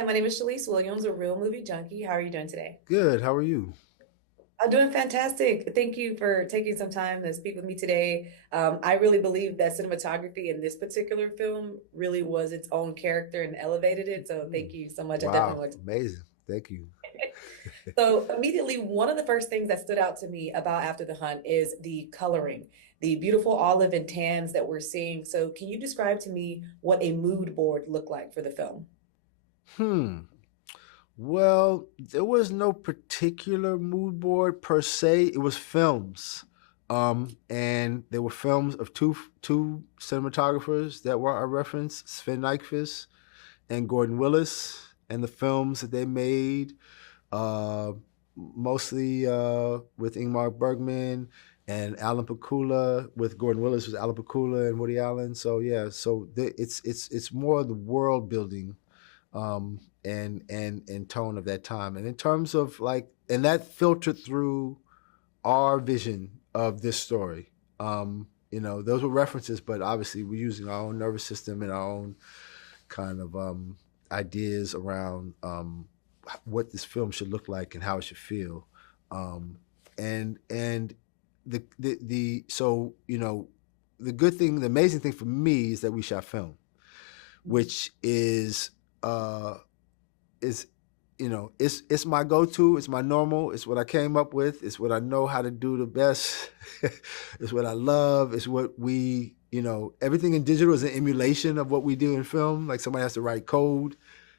Hi, my name is Chalice Williams, a real movie junkie. How are you doing today? Good. How are you? I'm doing fantastic. Thank you for taking some time to speak with me today. I really believe that cinematography in this particular film really was its own character and elevated it. So thank Mm. you so much. I definitely Wow. want to. Amazing. Thank you. So immediately, one of the first things that stood out to me about After the Hunt is the coloring, the beautiful olive and tans that we're seeing. So can you describe to me what a mood board looked like for the film? Hmm. Well, there was no particular mood board per se. It was films. And there were films of two cinematographers that were our reference, Sven Nykvist and Gordon Willis, and the films that they made, uh, mostly with Ingmar Bergman and Alan Pakula. With Gordon Willis was Alan Pakula and Woody Allen. So yeah, it's more the world building, and tone of that time. And in terms of like, and that filtered through our vision of this story. Those were references, but obviously we're using our own nervous system and our own kind of ideas around what this film should look like and how it should feel. And the so the good thing, the amazing thing for me is that we shot film, which uh, is it's my go-to, it's my normal, it's what I came up with, it's what I know how to do the best. It's what I love, it's what we everything in digital is an emulation of what we do in film. Like somebody has to write code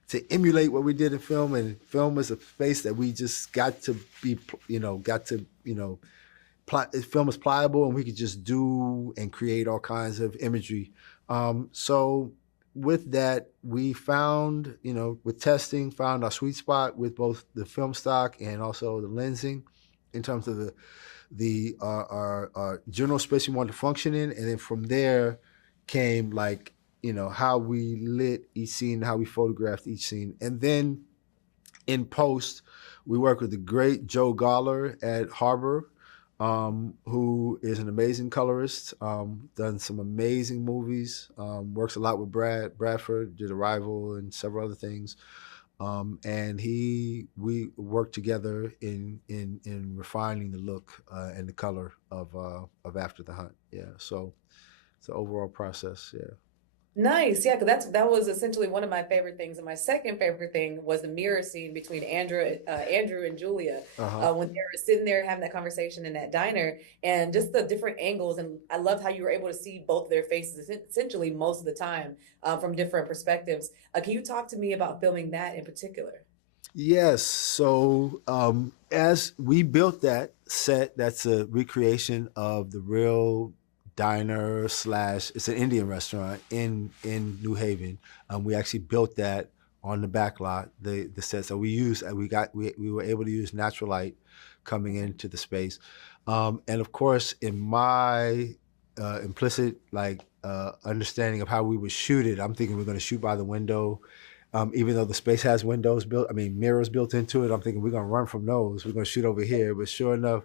to emulate what we did in film, and film is a space that we just got to be got to film is pliable, and we could just do and create all kinds of imagery. So with that, we found, with testing, found our sweet spot with both the film stock and also the lensing in terms of our general space we wanted to function in, and then from there came like how we lit each scene, how we photographed each scene, and then in post, we work with the great Joe Goller at Harbor, who is an amazing colorist, done some amazing movies, works a lot with Brad Bradford, did Arrival and several other things. And we worked together in refining the look and the color of After the Hunt. Yeah, so it's an overall process. Yeah. Nice, yeah, because that was essentially one of my favorite things, and my second favorite thing was the mirror scene between Andrew and Julia, Uh huh. when they were sitting there having that conversation in that diner, and just the different angles. And I loved how you were able to see both of their faces essentially most of the time, from different perspectives. Can you talk to me about filming that in particular? Yes. So as we built that set, that's a recreation of the real diner slash. It's an Indian restaurant in New Haven. We actually built that on the back lot. The set. So we were able to use natural light coming Okay. into the space, and of course in my implicit understanding of how we would shoot it, I'm thinking we're going to shoot by the window, even though the space has windows built, I mean mirrors built into it. I'm thinking we're gonna run from those. We're gonna shoot over here. But sure enough,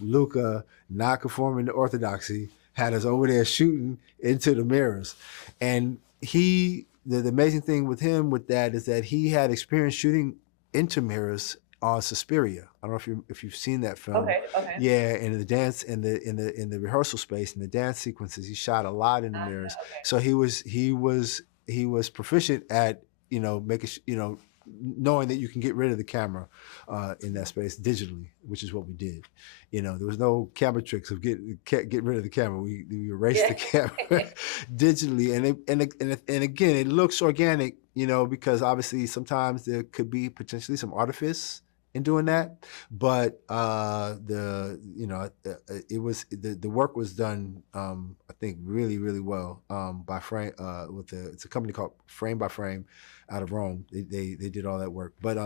Luca, not conforming to orthodoxy, had us over there shooting into the mirrors. And the amazing thing with him with that is that he had experience shooting into mirrors on Suspiria. I don't know if you've seen that film. Okay. Okay. Yeah, and in the dance in the rehearsal space, in the dance sequences, he shot a lot in the mirrors. Okay. So he was proficient at making knowing that you can get rid of the camera in that space digitally, which is what we did. There was no camera tricks of get rid of the camera. We erased the Yeah. camera digitally, and again, it looks organic. Because obviously sometimes there could be potentially some artifice in doing that, but the work was done, I think really really well, by frame with it's a company called Frame by Frame out of Rome. They did all that work, but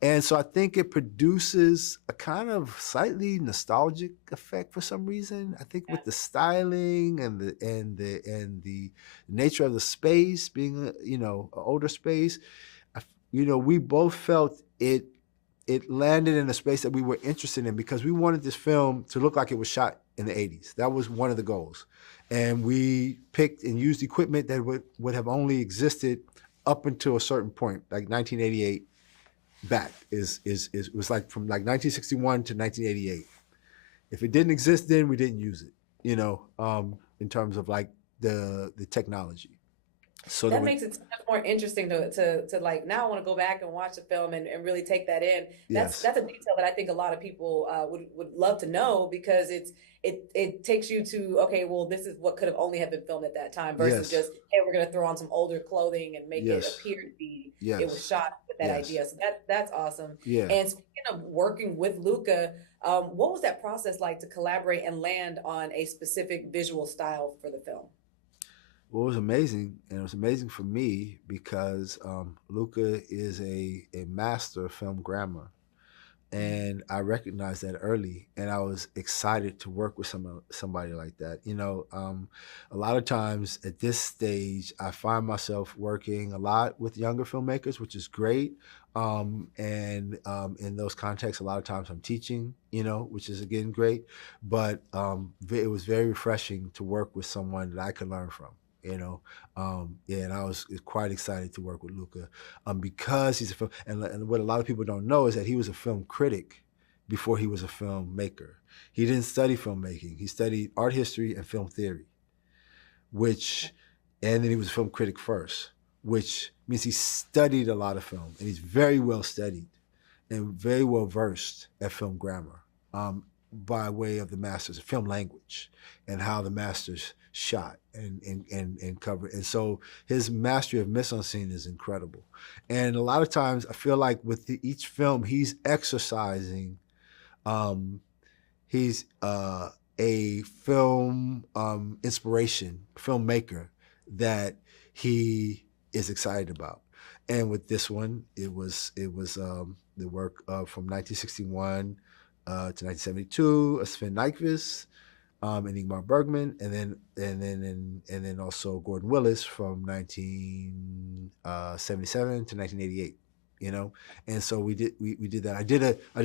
and so I think it produces a kind of slightly nostalgic effect for some reason. I think with the styling and the nature of the space being an older space, we both felt it landed in a space that we were interested in because we wanted this film to look like it was shot in the 80s. That was one of the goals. And we picked and used equipment that would have only existed up until a certain point, like 1988 back is was like from like 1961 to 1988. If it didn't exist then, we didn't use it. In terms of like the technology. So that That would makes it so much more interesting to like now I want to go back and watch the film and really take that in. yes, That's a detail that I think a lot of people would love to know because it takes you to okay, well, this is what could have only have been filmed at that time versus yes, just hey, we're gonna throw on some older clothing and make it yes, appear to be it was yes, shot with that yes, idea. So that's awesome. yeah. And speaking of working with Luca, what was that process like to collaborate and land on a specific visual style for the film? Well, it was amazing, and it was amazing for me because Luca is a master of film grammar, Mhm. and I recognized that early, and I was excited to work with somebody like that. A lot of times at this stage, I find myself working a lot with younger filmmakers, which is great. And in those contexts, a lot of times I'm teaching, which is again great. But it was very refreshing to work with someone that I could learn from. Yeah, and I was quite excited to work with Luca because he's a film. And what a lot of people don't know is that he was a film critic before he was a filmmaker. He didn't study filmmaking. He studied art history and film theory, which, and then he was a film critic first, which means he studied a lot of film and he's very well studied and very well versed at film grammar, by way of the masters of film language and how the masters shot and covered. And so his mastery of mise en scene is incredible. And a lot of times I feel like with each film, he's exercising, um, he's a film inspiration, filmmaker that he is excited about. And with this one, it was the work from 1961 to 1972, Sven Nykvist, and Ingmar Bergman, and then also Gordon Willis from 1977 to 1988. And so we did that. I did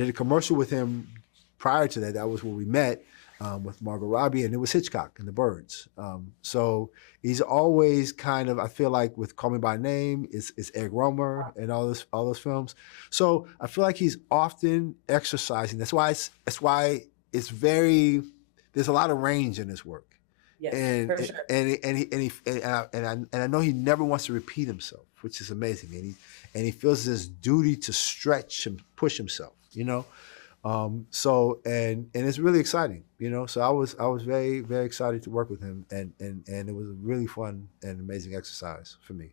a commercial with him prior to that. That was where we met, with Margot Robbie, and it was Hitchcock and the Birds. So he's always kind of, I feel like with Call Me by Name, it's Eric Romer and all those films. So I feel like he's often exercising. That's why it's very, there's a lot of range in his work. Yes, And for sure. I know he never wants to repeat himself, which is amazing. And he feels this duty to stretch and push himself. So and it's really exciting. So I was very very excited to work with him, and it was a really fun and amazing exercise for me.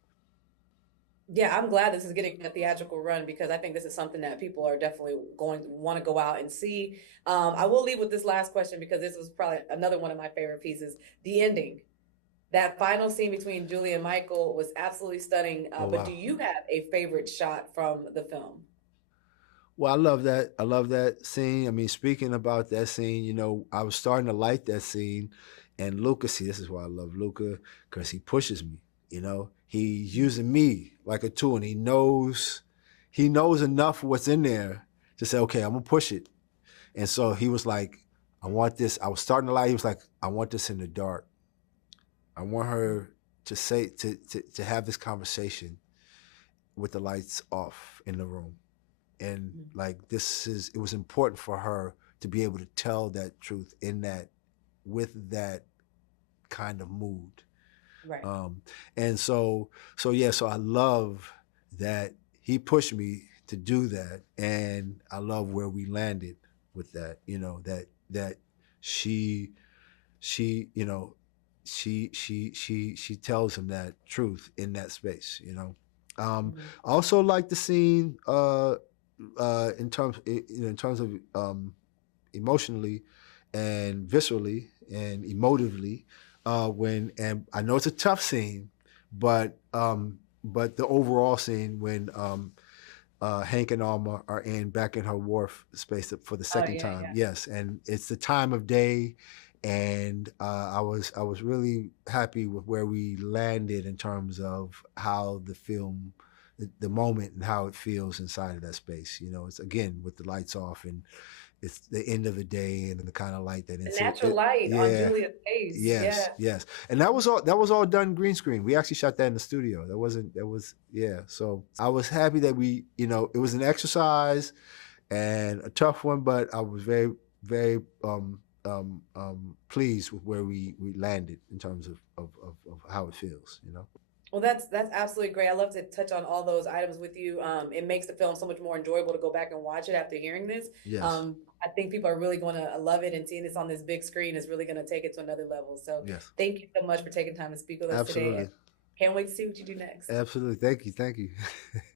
Yeah, I'm glad this is getting a theatrical run because I think this is something that people are definitely going to want to go out and see. I will leave with this last question because this was probably another one of my favorite pieces. The ending, that final scene between Julie and Michael was absolutely stunning. Oh But wow. do you have a favorite shot from the film? Well, I love that. I love that scene. I mean, speaking about that scene, I was starting to like that scene, and Luca. See, this is why I love Luca, because he pushes me. He's using me like a tool, and he knows enough of what's in there to say, okay, I'm gonna push it. And so he was like, I want this. I was starting to lie. He was like, I want this in the dark. I want her to say to have this conversation with the lights off in the room. And Mhm. like it was important for her to be able to tell that truth in that, with that kind of mood. Right. Um, and so yeah, so I love that he pushed me to do that, and I love where we landed with that. That she she you know she tells him that truth in that space. Mhm. I also like the scene, in terms of, emotionally and viscerally and emotively, when, and I know it's a tough scene, but the overall scene when, Hank and Alma are back in her wharf space for the Oh second yeah, time. yeah. Yes, and it's the time of day, and I was really happy with where we landed in terms of how the film, the moment and how it feels inside of that space. It's again with the lights off, it's the end of the day and the kind of light that The it's natural light on yeah. Julia's face. Yes, Yeah. yes, and that was all done green screen. We actually shot that in the studio. That was yeah. So I was happy that it was an exercise and a tough one, but I was very very pleased with where we landed in terms of how it feels. Well, that's absolutely great. I love to touch on all those items with you. It makes the film so much more enjoyable to go back and watch it after hearing this. Yes, I think people are really going to love it, and seeing this on this big screen is really going to take it to another level. So, yes, thank you so much for taking time to speak with us today, and absolutely, can't wait to see what you do next. absolutely. Thank you, thank you.